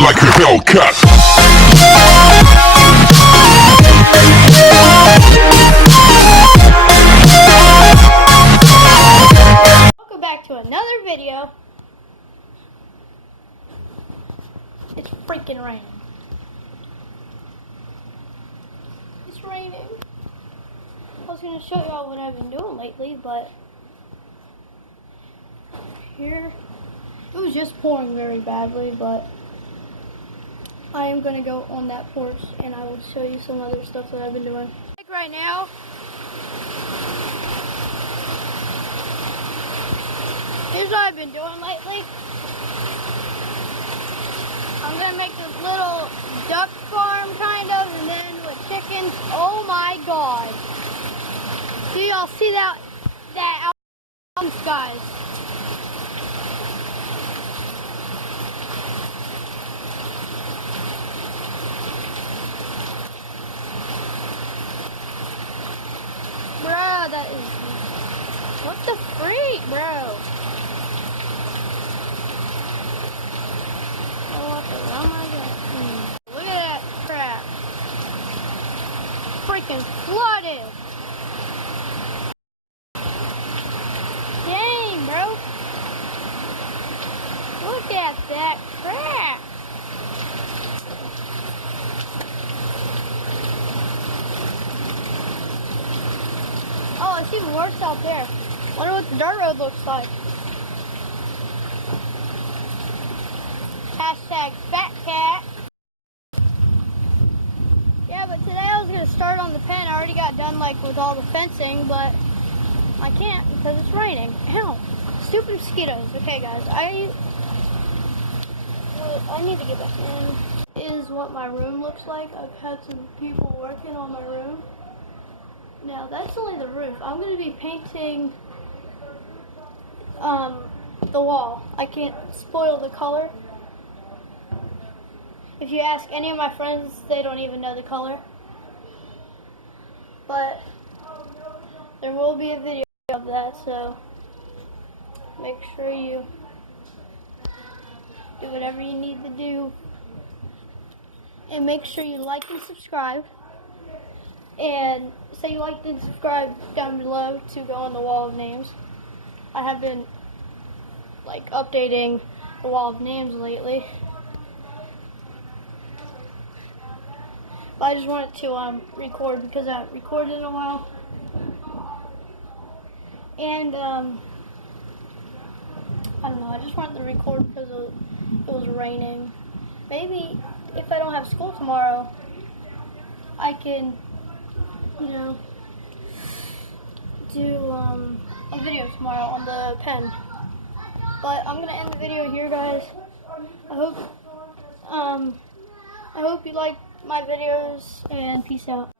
like a Hellcat. Welcome back to another video. It's freaking raining. It's raining. I was going to show y'all what I've been doing lately, but here, it was just pouring very badly, but I am going to go on that porch and I will show you some other stuff that I've been doing. Like right now, here's what I've been doing lately. I'm going to make this little duck farm kind of, and then with chickens. Oh my god. Do y'all see that out in the skies? Bro, that is... What the freak, bro? Oh, what the... Oh my god. Look at that crap. Freaking flooded. Dang, bro. Look at that crap. Oh, it's even worse out there. Wonder what the dirt road looks like. Hashtag fat cat. Yeah, but today I was going to start on the pen. I already got done like with all the fencing, but I can't because it's raining. Ow. Stupid mosquitoes. Okay, guys. I need to get back in. Is what my room looks like. I've had some people working on my room. Now, that's only the roof. I'm going to be painting the wall. I can't spoil the color. If you ask any of my friends, they don't even know the color. But there will be a video of that, so make sure you do whatever you need to do. And make sure you like and subscribe. And say you like and subscribe down below to go on the wall of names. I have been like updating the wall of names lately. But I just wanted to record because I haven't recorded in a while. And I don't know, I just wanted to record because it was raining. Maybe if I don't have school tomorrow, I can, you know, do a video tomorrow on the pen. But I'm gonna end the video here, guys. I hope you like my videos, and peace out.